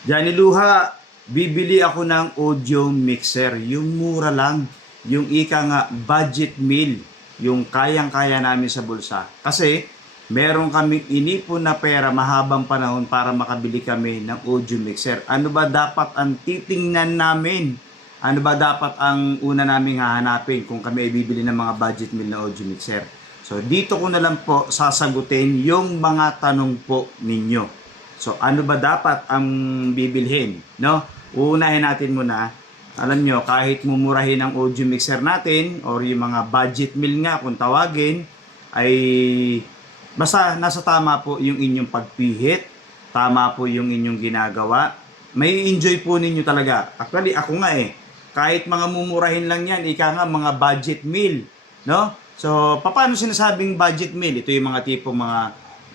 Johnny Luha, bibili ako ng audio mixer. Yung mura lang. Yung ika nga budget meal. Yung kayang-kaya namin sa bulsa. Kasi meron kami inipon na pera mahabang panahon para makabili kami ng audio mixer. Ano ba dapat ang titingnan namin? Ano ba dapat ang una naming hahanapin kung kami ay bibili ng mga budget meal na audio mixer? So dito ko na lang po sasagutin yung mga tanong po ninyo. So ano ba dapat ang bibilhin, no? Uunahin natin muna, alam nyo, kahit mumurahin ang audio mixer natin or yung mga budget meal nga kung tawagin, ay basta nasa tama po yung inyong pagpihit, tama po yung inyong ginagawa. May enjoy po ninyo talaga. Actually, ako nga kahit mga mumurahin lang yan, ika nga mga budget meal, no? So, paano sinasabing budget meal? Ito yung mga tipong mga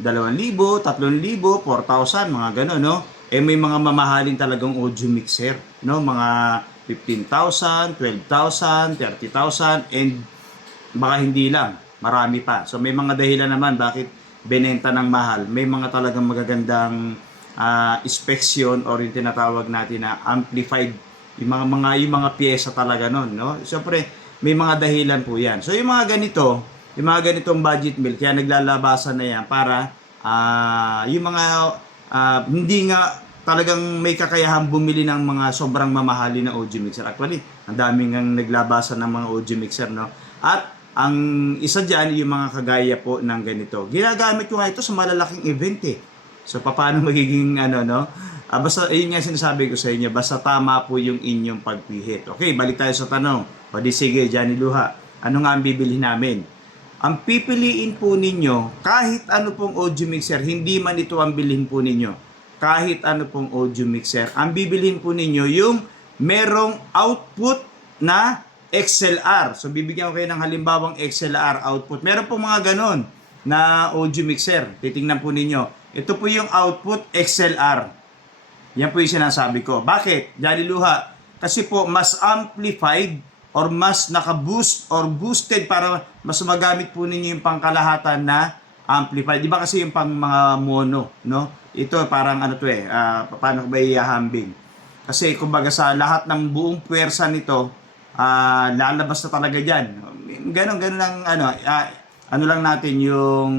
2,000, 3,000, 4,000, mga gano'n, no? May mga mamahalin talagang audio mixer, no? Mga 15,000, 12,000, 30,000, and baka hindi lang, marami pa. So, may mga dahilan naman bakit benenta ng mahal. May mga talagang magagandang specs yun or yung tinatawag natin na amplified, yung mga pyesa talaga nun, no? Siyempre, may mga dahilan po yan. So, yung mga ganitong budget meal, kaya naglalabasan na yan para yung mga hindi nga talagang may kakayahan bumili ng mga sobrang mamahali na audio mixer. Actually, ang daming ang naglabasan ng mga audio mixer, no? At ang isa dyan, yung mga kagaya po ng ganito. Ginagamit ko nga ito sa malalaking event So, paano magiging no? Basta, yun nga sinasabi ko sa inyo, basta tama po yung inyong pagpihit. Okay, balik tayo sa tanong. O di sige, Johnny Luha, ano nga ang bibili namin? Ang pipiliin po ninyo, kahit ano pong audio mixer, hindi man ito ang bilhin po ninyo. Kahit ano pong audio mixer, ang bibilhin po ninyo yung merong output na XLR. So, bibigyan ko kayo ng halimbawang XLR output. Meron po mga ganon na audio mixer. Titingnan po ninyo. Ito po yung output XLR. Yan po yung sinasabi ko. Bakit? Johnny Luha, kasi po mas amplified or mas naka-boost or boosted para mas magamit po ninyo yung pangkalahatan na amplified. Di ba kasi yung pang mga mono, no? Ito parang paano ko ba ihahambing? Kasi kumbaga sa lahat ng buong puwersa nito, lalabas na talaga dyan. Ganon lang, ano lang natin yung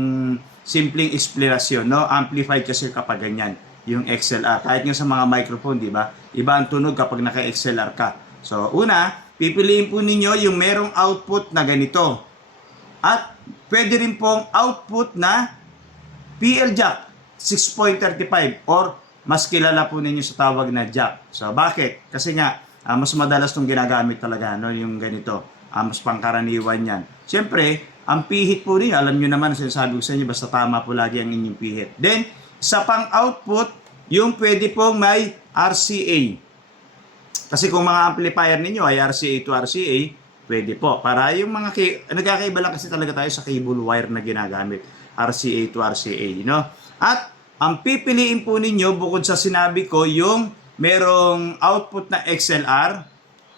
simpleng explanation, no? Amplified kasi kapag ganyan, yung XLR. Kahit nga sa mga microphone, di ba? Iba ang tunog kapag naka-XLR ka. So, una, pipiliin po ninyo yung merong output na ganito. At pwede rin pong output na PL jack 6.35 or mas kilala po ninyo sa tawag na jack. So, bakit? Kasi nga, mas madalas itong ginagamit talaga, no? Yung ganito. Mas pangkaraniwan yan. Siyempre, ang pihit po ninyo, alam nyo naman, sinasabi ko sa inyo, basta tama po lagi ang inyong pihit. Then, sa pang-output, yung pwede pong may RCA. Kasi kung mga amplifier ninyo ay RCA to RCA, pwede po. Para yung mga, nagkakaiba lang kasi talaga tayo sa cable wire na ginagamit. RCA to RCA, no? At, ang pipiliin po ninyo, bukod sa sinabi ko, yung merong output na XLR,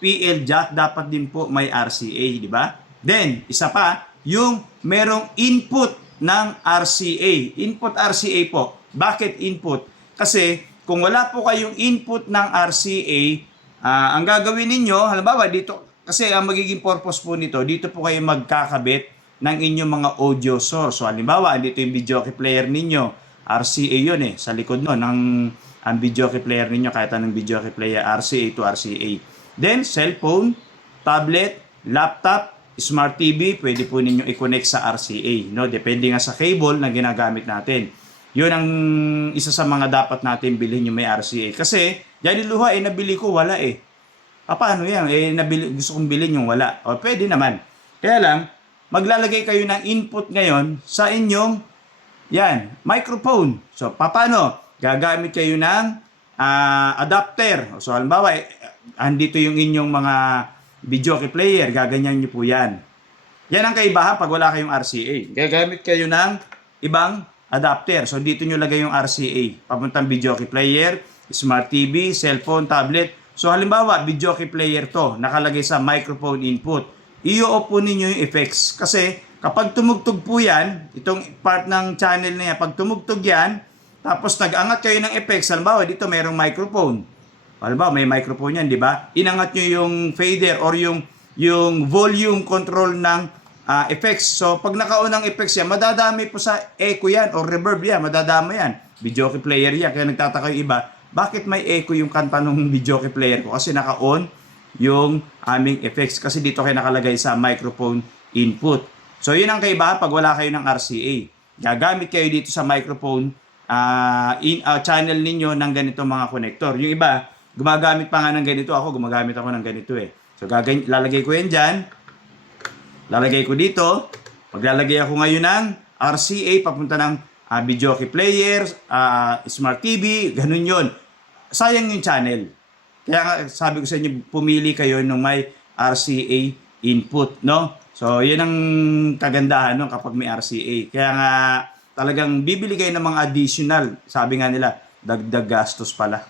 PL jack, dapat din po may RCA, di ba? Then, isa pa, yung merong input ng RCA. Input RCA po. Bakit input? Kasi kung wala po kayong input ng RCA, ang gagawin ninyo, halimbawa dito, kasi ang magiging purpose po nito, dito po kayo magkakabit ng inyong mga audio source. So halimbawa, dito yung video player ninyo, RCA yun sa likod nun, ang video player ninyo, kahit anong video player, RCA to RCA. Then, cellphone, tablet, laptop, Smart TV, pwede po ninyo i-connect sa RCA, no? Depende nga sa cable na ginagamit natin. Yun ang isa sa mga dapat natin bilhin yung may RCA. Kasi, Johnny Luha, nabili ko, wala Paano yan? Gusto kong bilhin yung wala. O, pwede naman. Kaya lang, maglalagay kayo ng input ngayon sa inyong, microphone. So, paano? Gagamit kayo ng adapter. So, halimbawa, andito yung inyong mga video player, gaganyan nyo po yan. Yan ang kaibahan pag wala kayong RCA. Gagamit kayo ng ibang adapter. So, dito nyo lagay yung RCA. Papuntang video player, smart TV, cellphone, tablet. So, halimbawa, video player to, nakalagay sa microphone input. I-off po ninyo yung effects. Kasi, kapag tumugtog po yan, itong part ng channel na yan, pag tumugtog yan, Tapos nag-angat kayo ng effects, halimbawa dito mayroong microphone. Halimbawa may microphone yan, di ba? Inangat nyo yung fader or yung volume control ng effects. So pag nakaunang effects yan, madadami po sa echo yan or reverb yan, madadama yan. Videoke player yan, kaya nagtataka yung iba, bakit may echo yung kanta ng videoke player ko? Kasi naka-on yung aming effects. Kasi dito kayo nakalagay sa microphone input. So yun ang kaibahan pag wala kayo ng RCA. Gagamit kayo dito sa microphone channel ninyo ng ganito mga connector. Yung iba, gumagamit pa nga ng ganito. Ako, gumagamit ako ng ganito eh. So lalagay ko yan dyan. Lalagay ko dito. Maglalagay ako ngayon ng RCA papunta ng videoke player, smart TV, ganun yun. Sayang yung channel. Kaya sabi ko sa inyo, pumili kayo ng may RCA input, no? So, yun ang kagandahan no, kapag may RCA. Kaya nga, talagang bibili kayo ng mga additional. Sabi nga nila, dagdag gastos pala.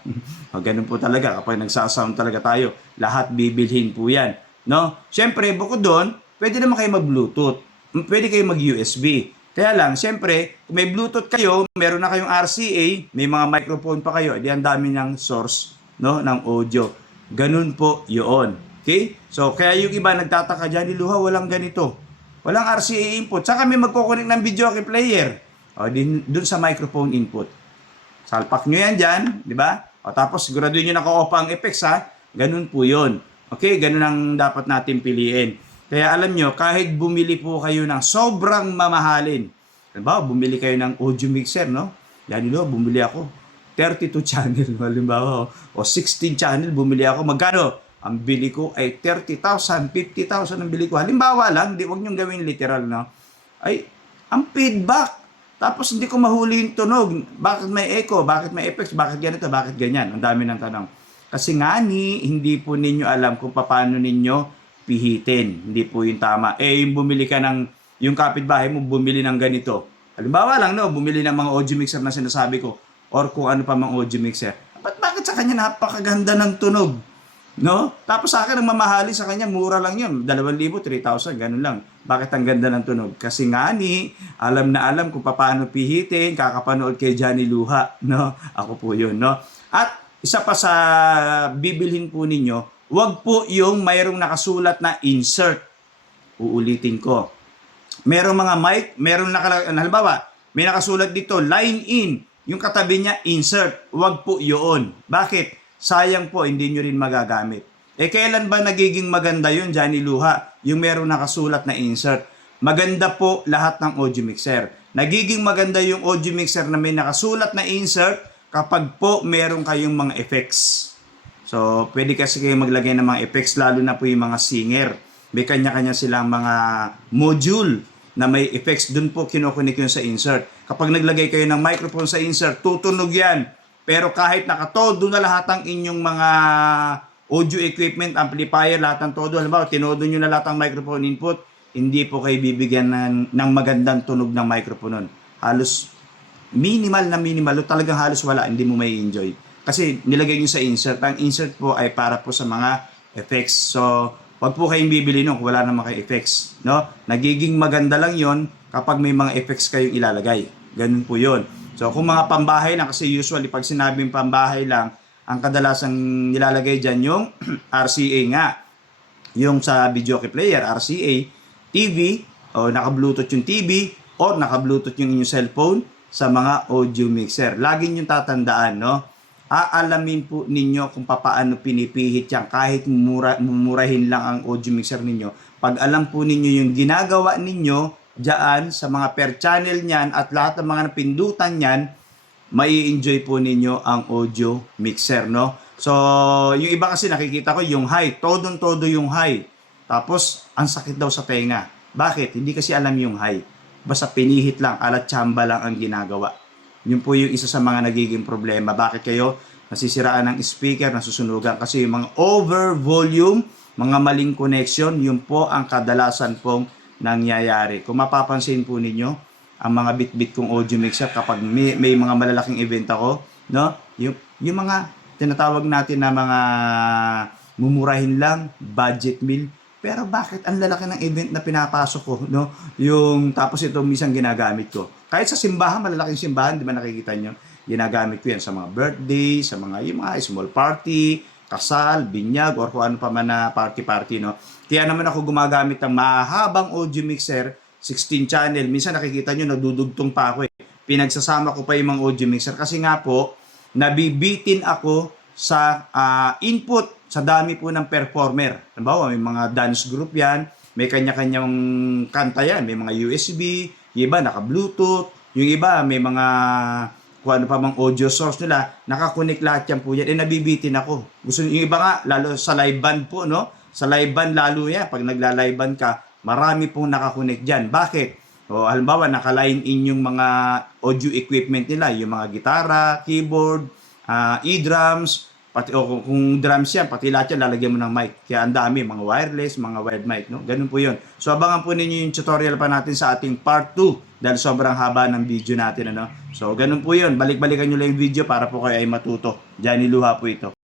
Ganun po talaga, kapag nagsasound talaga tayo, lahat bibilhin po yan. No? Siyempre, bukod doon, pwede naman kayo mag-Bluetooth. Pwede kayo mag-USB. Kaya lang, siyempre, kung may Bluetooth kayo, meron na kayong RCA, may mga microphone pa kayo, edi ang dami ng source, no, ng audio. Ganun po yun. Okay? So, kaya yung iba nagtataka dyan, Luha, walang ganito. Walang RCA input. Saan kami magkoconnect ng videoke player? O, dun sa microphone input. Salpak nyo yan dyan, di ba? O, tapos siguraduhin nyo naka-off ang effects, ha? Ganun po yun. Okay? Ganun ang dapat natin piliin. Kaya alam nyo, kahit bumili po kayo ng sobrang mamahalin, halimbawa, bumili kayo ng audio mixer, no? Yan nyo, bumili ako. 32 channel, halimbawa, o 16 channel, bumili ako. Magkano? Ang bili ko ay 30,000, 50,000 ang bili ko. Halimbawa lang, huwag nyo gawin literal, no? Ay, ang feedback. Tapos hindi ko mahuli yung tunog. Bakit may echo? Bakit may effects? Bakit ganito? Bakit ganyan? Ang dami ng tanong. Kasi nga hindi po ninyo alam kung paano ninyo pihitin. Hindi po yung tama. Yung bumili ka ng, yung kapitbahay mo, bumili ng ganito. Halimbawa lang, no, bumili ng mga audio mixer na sinasabi ko, or kung ano pa mga audio mixer. Bakit sa kanya napakaganda ng tunog? No? Tapos sa akin, ang mamahali sa kanya, mura lang yun. 2,000, 3,000, ganun lang. Bakit ang ganda ng tunog? Kasi nga alam na alam kung paano pihitin, kakapanood kay Johnny Luha. No? Ako po yun. No? At isa pa sa bibilhin po ninyo, wag po yung mayroong nakasulat na insert. Uulitin ko. Merong mga mic, merong halimbawa, may nakasulat dito, line in. Yung katabi niya, insert. Wag po yun. Bakit? Sayang po, hindi nyo rin magagamit. Kailan ba nagiging maganda yun, Johnny Luha? Yung merong nakasulat na insert. Maganda po lahat ng audio mixer. Nagiging maganda yung audio mixer na may nakasulat na insert kapag po meron kayong mga effects. So, pwede kasi kayo maglagay ng mga effects, lalo na po yung mga singer. May kanya-kanya silang mga module na may effects. Doon po kinokonek yun sa insert. Kapag naglagay kayo ng microphone sa insert, tutunog yan. Pero kahit nakatodo na lahat ang inyong mga audio equipment, amplifier, lahat ng todo, halimbawa, tinodo nyo na lahat ang microphone input, hindi po kayo bibigyan ng magandang tunog ng microphone nun. Halos minimal, o talagang halos wala, hindi mo may enjoy. Kasi nilagay nyo sa insert. Ang insert po ay para po sa mga effects. So, wag po kayong bibili nung wala naman kayo effects. No? Nagiging maganda lang yon kapag may mga effects kayong ilalagay. Ganun po yon. So, kung mga pambahay lang, kasi usually pag sinabing pambahay lang, ang kadalasang nilalagay dyan yung RCA nga. Yung sa videoke player, RCA, TV, o naka-Bluetooth yung TV, o naka-Bluetooth yung inyong cellphone sa mga audio mixer. Lagi nyo tatandaan, no? Aalamin po ninyo kung paano pinipihit yan. Kahit mumurahin lang ang audio mixer ninyo. Pag alam po ninyo yung ginagawa ninyo dyan sa mga per channel niyan at lahat ng mga napindutan niyan, mai-enjoy po ninyo ang audio mixer, no? So, yung iba kasi nakikita ko yung high. Todo yung high. Tapos, ang sakit daw sa tenga. Bakit? Hindi kasi alam yung high. Basta pinihit lang, alat tsamba lang ang ginagawa. Yun po yung isa sa mga nagiging problema. Bakit kayo nasisiraan ng speaker, nasusunugan? Kasi yung mga over volume, mga maling connection, yun po ang kadalasan pong nangyayari. Kung mapapansin po ninyo, ang mga bit-bit kong audio mixer kapag may mga malalaking event ako, no? Yung mga tinatawag natin na mga mumurahin lang, budget meal. Pero bakit ang lalaki ng event na pinapasok ko, no? Yung tapos ito minsan ginagamit ko. Kahit sa simbahan, malalaking simbahan, di ba nakikita nyo? Ginagamit ko yan sa mga birthday, sa yung mga small party, kasal, binyag, or kung ano pa man na party-party, no? Kaya naman ako gumagamit ng mahabang audio mixer, 16 channel. Minsan nakikita nyo, nadudugtong pa ako eh. Pinagsasama ko pa yung mga audio mixer kasi nga po, nabibitin ako sa input sa dami po ng performer. Halimbawa, may mga dance group yan, may kanya-kanyang kanta yan, may mga USB, yung iba naka-Bluetooth, yung iba may mga kung ano pa mang audio source nila, nakakonect lahat yan po yan. Nabibitin ako. Gusto yung iba nga, lalo sa live band po, no? Sa live band lalo yan, pag nagla-live band ka, marami pong nakakonect dyan. Bakit? O, halimbawa, naka-line in yung mga audio equipment nila, yung mga gitara, keyboard, e-drums, pati kung drums yan, pati lahat yan lalagyan mo ng mic. Kaya ang dami, mga wireless, mga wired mic, no? Ganun po 'yon. So abangan po ninyo yung tutorial pa natin sa ating part 2 dahil sobrang haba ng video natin, ano. So ganun po 'yon. Balik-balikan niyo lang yung video para po kayo ay matuto. Johnny Luha po ito.